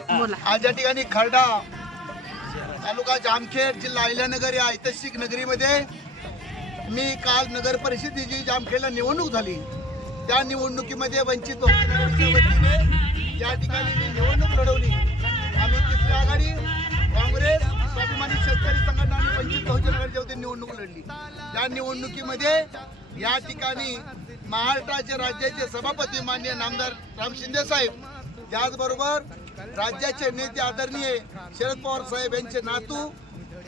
आज या ठिकाणी खर्डा तालुका जामखेड जिल्हा अहिल्यानगर या ऐतिहासिक नगरीमध्ये मी काल नगर परिषदेची जामखेडला निवडणूक झाली। त्या निवडणुकीमध्ये वंचित बहुजनाच्या वतीने या ठिकाणी मी निवडणूक लढवली। आम्ही तिसरी आघाडी, काँग्रेस, स्वाभिमानी शेतकरी संघटना आणि वंचित बहुजन आघाडीच्या वतीने निवडणूक लढली। त्या निवडणुकीमध्ये या ठिकाणी महाराष्ट्राचे राज्याचे सभापती माननीय नामदार राम शिंदे साहेब, त्याचबरोबर राज्याचे नेते आदरणीय शरद पवार साहेब यांचे नातू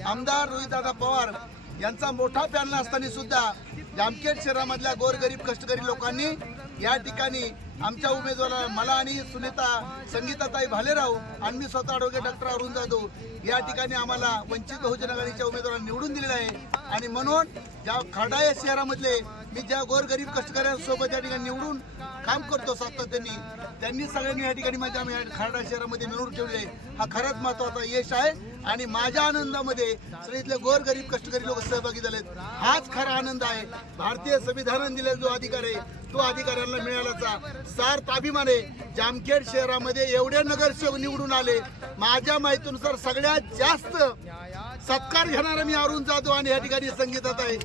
आमदार रोहितदादा पवार यांचा मोठा पॅनल असताना सुद्धा जामखेड शहरामधल्या गोरगरीब कष्टकरी लोकांनी या ठिकाणी आमच्या उमेदवाराला, मला आणि सुनीता संगीताताई भालेराव आणि मी स्वतः ॲडव्होकेट डॉक्टर अरुण जाधव या ठिकाणी आम्हाला वंचित बहुजन आघाडीच्या उमेदवारांना निवडून दिलेलं आहे। आणि म्हणून ज्या खर्डा या शहरामधले मी ज्या गोरगरीब कष्टकऱ्यांसोबत या ठिकाणी निवडून काम करतो सातत्याने, त्यांनी सगळ्यांनी या ठिकाणी माझ्या खर्डा शहरामध्ये निवडून ठेवले। हा खरंच महत्त्वाचा यश आहे आणि माझ्या आनंदामध्ये सगळीतले गोरगरीब कष्टकरी लोक सहभागी झालेत, हाच खरा आनंद आहे। भारतीय संविधानाने दिलेला जो अधिकार आहे तो अधिकाऱ्यांना मिळाल्याचा सार्थ अभिमान आहे। जामखेड शहरामध्ये एवढे नगरसेवक निवडून आले, माझ्या माहितीनुसार सगळ्यात जास्त सत्कार घेणारा मी अरुण जाधव आणि या ठिकाणी संगीतात आहे।